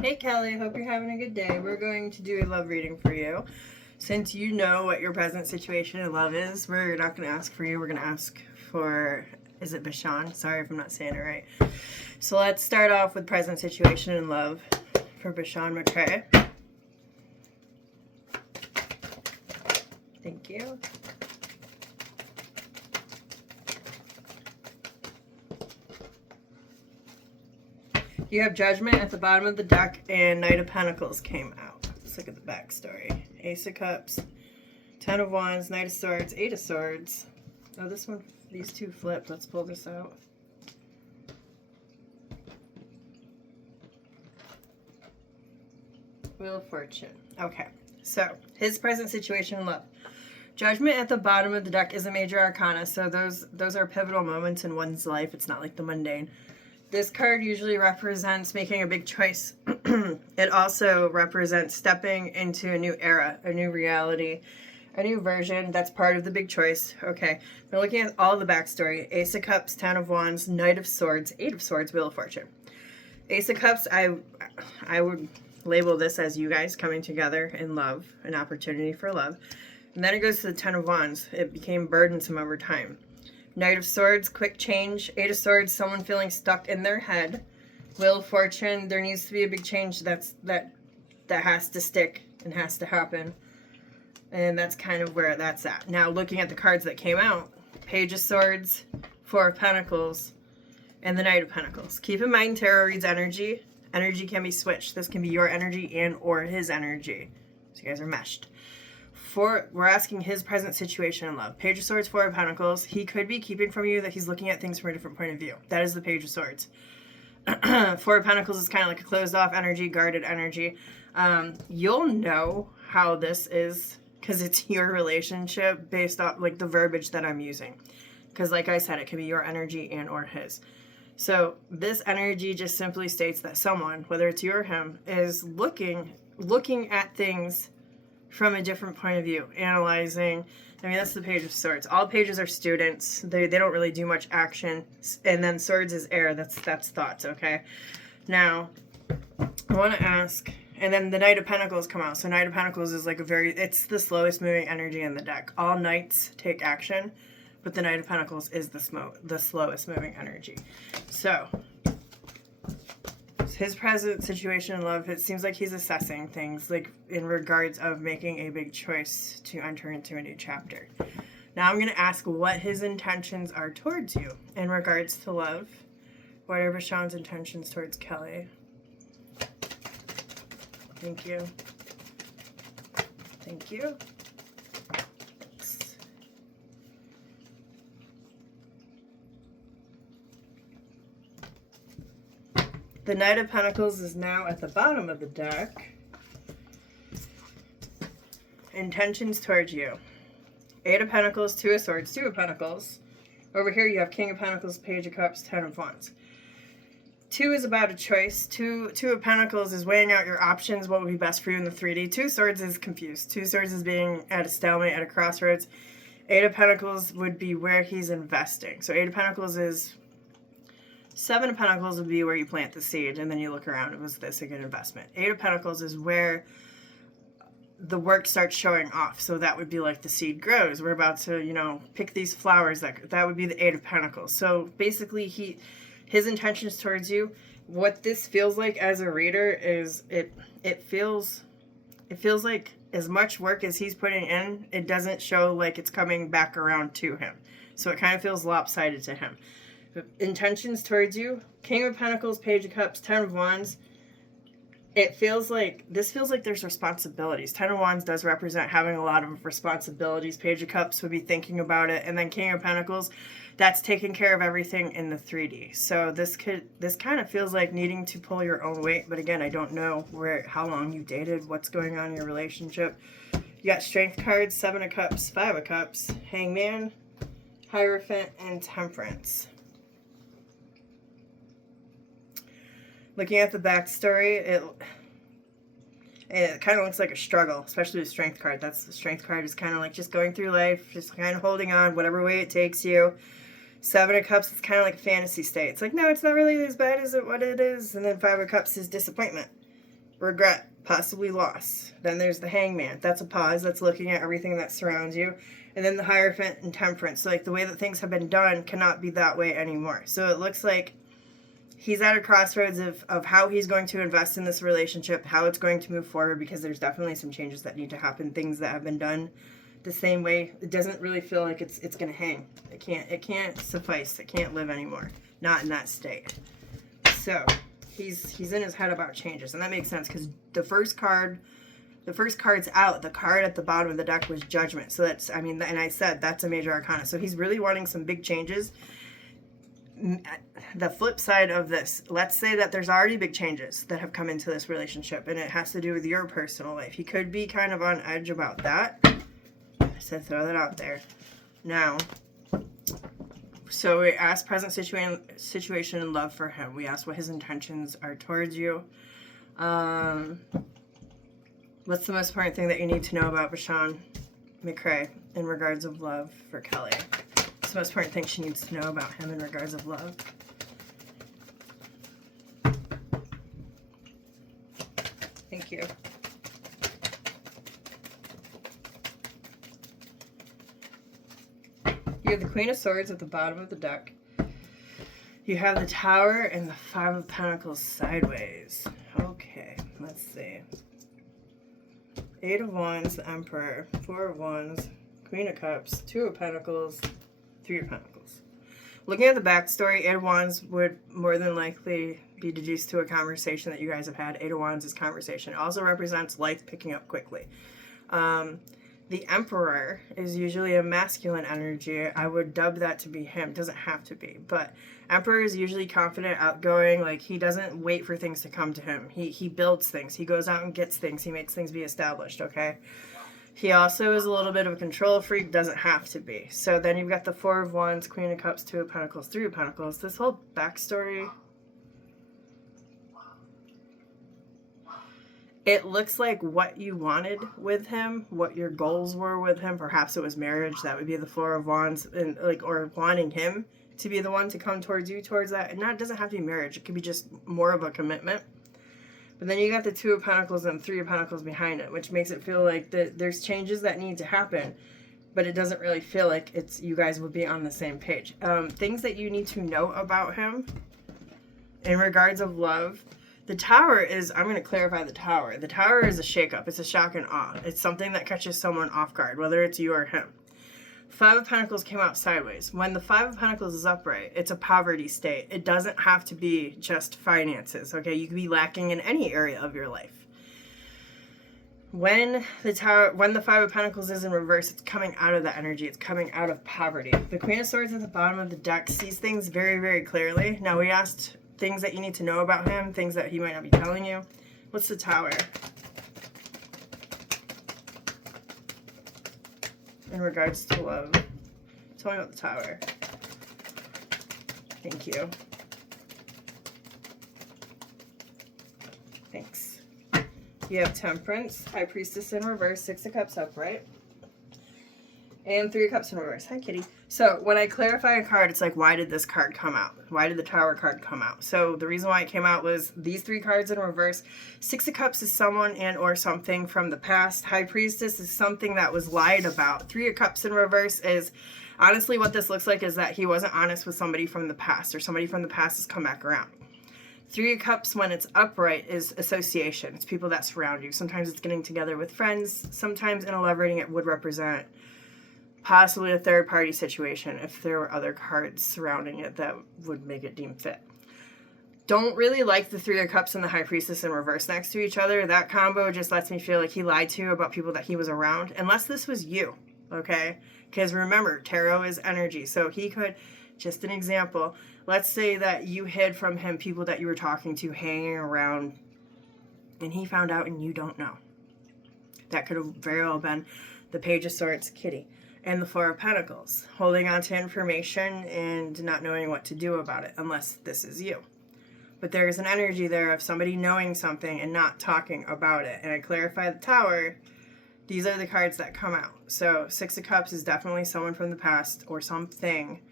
Hey Kelly, hope you're having a good day. We're going to do a love reading for you. Since you know what your present situation in love is, we're not going to ask for you. We're going to ask for, is it Bashan? Sorry if I'm not saying it right. So let's start off with present situation in love for Bashan McCray. Thank you. You have Judgment at the bottom of the deck, and Knight of Pentacles came out. Let's look at the backstory. Ace of Cups, Ten of Wands, Knight of Swords, Eight of Swords. Oh, this one, these two flipped. Let's pull this out. Wheel of Fortune. Okay, so his present situation in love. Judgment at the bottom of the deck is a major arcana, so those are pivotal moments in one's life. It's not like the mundane. This card usually represents making a big choice. It also represents stepping into a new era, a new reality, a new version. That's part of the big choice. Okay, we're looking at all the backstory. Ace of Cups, Ten of Wands, Knight of Swords, Eight of Swords, Wheel of Fortune. Ace of Cups, I would label this as you guys coming together in love, an opportunity for love. And then it goes to the Ten of Wands. It became burdensome over time. Knight of Swords, quick change. Eight of Swords, someone feeling stuck in their head. Wheel of Fortune, there needs to be a big change that has to stick and has to happen. And that's kind of where that's at. Now, looking at the cards that came out, Page of Swords, Four of Pentacles, and the Knight of Pentacles. Keep in mind, tarot reads energy. Energy can be switched. This can be your energy and or his energy. So you guys are meshed. We're asking his present situation in love. Page of Swords, Four of Pentacles. He could be keeping from you that he's looking at things from a different point of view. That is the Page of Swords. Four of Pentacles is kind of like a closed off energy, guarded energy. You'll know how this is because it's your relationship based off like the verbiage that I'm using. Because like I said, it can be your energy and or his. So this energy just simply states that someone, whether it's you or him, is looking at things from a different point of view, analyzing. I mean, that's the Page of Swords. All pages are students. They don't really do much action. And then Swords is air. That's thoughts, okay? Now, I want to ask, and then the Knight of Pentacles come out. So Knight of Pentacles is like it's the slowest moving energy in the deck. All Knights take action, but the Knight of Pentacles is the slowest moving energy. So his present situation in love, it seems like he's assessing things like in regards of making a big choice to enter into a new chapter. Now I'm going to ask what his intentions are towards you in regards to love. What are Bashan's intentions towards Kelly? Thank you. Thank you. The Knight of Pentacles is now at the bottom of the deck. Intentions towards you. Eight of Pentacles, Two of Swords, Two of Pentacles. Over here you have King of Pentacles, Page of Cups, Ten of Wands. Two is about a choice. Two of Pentacles is weighing out your options, what would be best for you in the 3D. Two of Swords is confused. Two of Swords is being at a stalemate, at a crossroads. Eight of Pentacles would be where he's investing. So Eight of Pentacles is... Seven of Pentacles would be where you plant the seed, and then you look around, was this a good investment? Eight of Pentacles is where the work starts showing off. So that would be like the seed grows. We're about to, pick these flowers. That would be the Eight of Pentacles. So basically his intentions towards you, what this feels like as a reader is it feels like as much work as he's putting in, it doesn't show like it's coming back around to him. So it kind of feels lopsided to him. Intentions towards you, King of Pentacles, Page of Cups, Ten of Wands. This feels like there's responsibilities. Ten of Wands does represent having a lot of responsibilities. Page of Cups would be thinking about it, and then King of Pentacles, that's taking care of everything in the 3D. So this kind of feels like needing to pull your own weight, but again, I don't know how long you dated, what's going on in your relationship. You got Strength cards, Seven of Cups, Five of Cups, Hangman, Hierophant, and Temperance. Looking at the backstory, it kind of looks like a struggle, especially the Strength card. The Strength card is kind of like just going through life, just kind of holding on, whatever way it takes you. Seven of Cups is kind of like a fantasy state. It's like, no, it's not really as bad as what it is. And then Five of Cups is disappointment. regret, possibly loss. Then there's the Hangman. That's a pause. That's looking at everything that surrounds you. And then the Hierophant and Temperance. So like the way that things have been done cannot be that way anymore. So it looks like he's at a crossroads of how he's going to invest in this relationship, how it's going to move forward, because there's definitely some changes that need to happen, things that have been done the same way. It doesn't really feel like it's going to hang. It can't suffice. It can't live anymore. Not in that state. So he's in his head about changes, and that makes sense because the first card's out. The card at the bottom of the deck was Judgment. So that's, I mean, and I said that's a major arcana. So he's really wanting some big changes. The flip side of this, let's say that there's already big changes that have come into this relationship, and it has to do with your personal life. He could be kind of on edge about that. I said throw that out there. Now, so we asked present situation and love for him. We asked what his intentions are towards you. What's the most important thing that you need to know about Bashan McCrae in regards of love for Kelly? What's the most important thing she needs to know about him in regards of love? Thank you. You have the Queen of Swords at the bottom of the deck. You have the Tower and the Five of Pentacles sideways. Okay, let's see. Eight of Wands, the Emperor. Four of Wands, Queen of Cups, Two of Pentacles, Three of Pentacles. Looking at the backstory, Eight of Wands would more than likely be deduced to a conversation that you guys have had. Eight of Wands is conversation. It also represents life picking up quickly. The Emperor is usually a masculine energy. I would dub that to be him. Doesn't have to be. But Emperor is usually confident, outgoing. Like, he doesn't wait for things to come to him. He builds things. He goes out and gets things. He makes things be established, okay? He also is a little bit of a control freak. Doesn't have to be. So then you've got the Four of Wands, Queen of Cups, Two of Pentacles, Three of Pentacles. This whole backstory... It looks like what you wanted with him, what your goals were with him. Perhaps it was marriage. That would be the Four of Wands, and like, or wanting him to be the one to come towards you towards that. And it doesn't have to be marriage. It could be just more of a commitment. But then you got the Two of Pentacles and Three of Pentacles behind it, which makes it feel like there's changes that need to happen, but it doesn't really feel like it's you guys would be on the same page. Things that you need to know about him in regards of love. The Tower is, I'm going to clarify the Tower. The Tower is a shakeup. It's a shock and awe. It's something that catches someone off guard, whether it's you or him. Five of Pentacles came out sideways. When the Five of Pentacles is upright, it's a poverty state. It doesn't have to be just finances, okay? You could be lacking in any area of your life. When the Five of Pentacles is in reverse, it's coming out of that energy. It's coming out of poverty. The Queen of Swords at the bottom of the deck sees things very, very clearly. Now, we asked things that you need to know about him, things that he might not be telling you. What's the Tower? In regards to love. Tell me about the Tower. Thank you. Thanks. You have Temperance, High Priestess in reverse, Six of Cups upright, and Three of Cups in reverse. Hi, kitty. So when I clarify a card, it's like, why did this card come out? Why did the Tower card come out? So the reason why it came out was these three cards in reverse. Six of Cups is someone and or something from the past. High Priestess is something that was lied about. Three of Cups in reverse is, honestly, what this looks like is that he wasn't honest with somebody from the past, or somebody from the past has come back around. Three of Cups, when it's upright, is association. It's people that surround you. Sometimes it's getting together with friends. Sometimes in a love reading, it would represent possibly a third-party situation if there were other cards surrounding it that would make it deem fit. Don't really like the Three of Cups and the High Priestess in reverse next to each other. That combo just lets me feel like he lied to you about people that he was around, unless this was you, okay? Because remember, tarot is energy, so he could, just an example, let's say that you hid from him people that you were talking to, hanging around, and he found out and you don't know. That could have very well been the Page of Swords, Kitty, and the Four of Pentacles, holding on to information and not knowing what to do about it, unless this is you. But there is an energy there of somebody knowing something and not talking about it. And I clarify the Tower. These are the cards that come out. So Six of Cups is definitely someone from the past or something.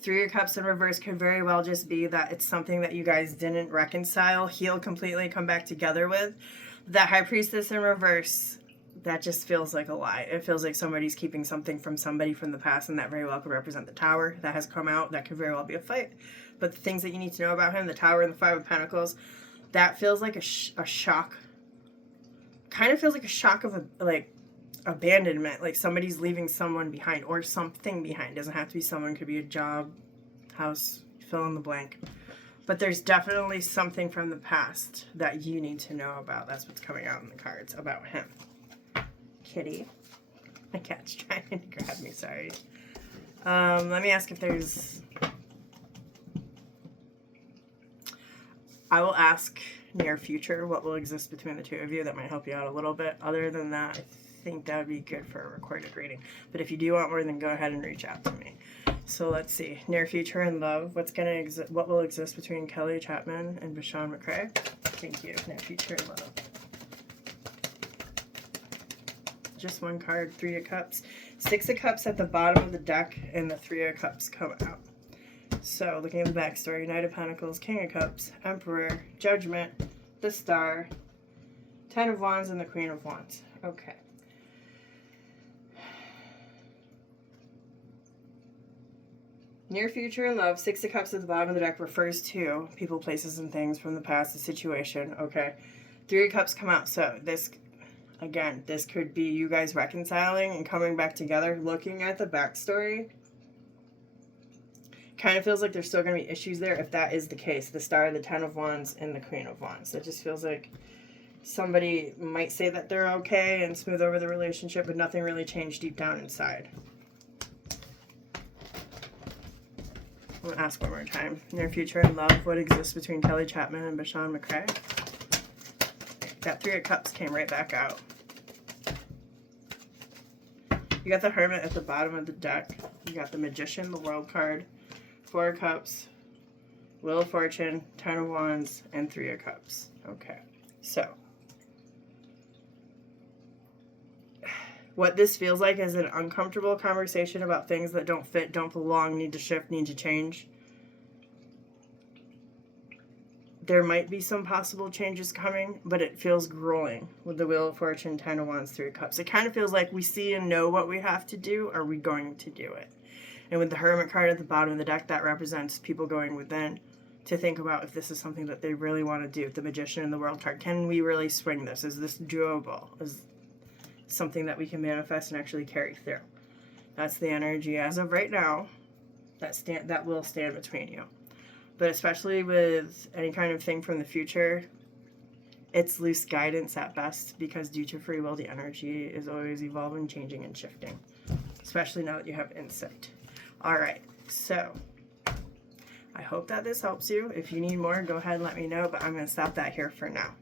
Three of Cups in reverse could very well just be that it's something that you guys didn't reconcile, heal completely, come back together with. That High Priestess in reverse, that just feels like a lie. It feels like somebody's keeping something from somebody from the past, and that very well could represent the Tower that has come out. That could very well be a fight. But the things that you need to know about him, the Tower and the Five of Pentacles, that feels like a shock. Kind of feels like a shock of abandonment, like somebody's leaving someone behind or something behind. Doesn't have to be someone, could be a job, house, fill in the blank. But there's definitely something from the past that you need to know about. That's what's coming out in the cards about him. Kitty. My cat's trying to grab me, sorry. Let me ask if there's... I will ask near future what will exist between the two of you. That might help you out a little bit. Other than that, I think that would be good for a recorded reading. But if you do want more, then go ahead and reach out to me. So let's see. Near future and love. What will exist between Kelly Chapman and Bashan McCray? Thank you. Near future and love. Just one card. Three of Cups. Six of Cups at the bottom of the deck, and the Three of Cups come out. So, looking at the backstory, Knight of Pentacles, King of Cups, Emperor, Judgment, the Star, Ten of Wands, and the Queen of Wands. Okay. Near future and love, Six of Cups at the bottom of the deck refers to people, places, and things from the past, the situation. Okay. Three of Cups come out. So, this, again, this could be you guys reconciling and coming back together. Looking at the backstory, kind of feels like there's still going to be issues there if that is the case. The Star, the Ten of Wands, and the Queen of Wands. It just feels like somebody might say that they're okay and smooth over the relationship, but nothing really changed deep down inside. I'm going to ask one more time. Near future and love, what exists between Kelly Chapman and Bashan McCray? That Three of Cups came right back out. You got the Hermit at the bottom of the deck. You got the Magician, the World card, Four of Cups, Wheel of Fortune, Ten of Wands, and Three of Cups. Okay, so what this feels like is an uncomfortable conversation about things that don't fit, don't belong, need to shift, need to change. There might be some possible changes coming, but it feels grueling with the Wheel of Fortune, Ten of Wands, Three of Cups. It kind of feels like we see and know what we have to do. Are we going to do it? And with the Hermit card at the bottom of the deck, that represents people going within to think about if this is something that they really want to do. The Magician and the World card. Can we really swing this? Is this doable? Is something that we can manifest and actually carry through? That's the energy as of right now that will stand between you. But especially with any kind of thing from the future, it's loose guidance at best, because due to free will, the energy is always evolving, changing, and shifting. Especially now that you have insight. Alright, so I hope that this helps you. If you need more, go ahead and let me know, but I'm going to stop that here for now.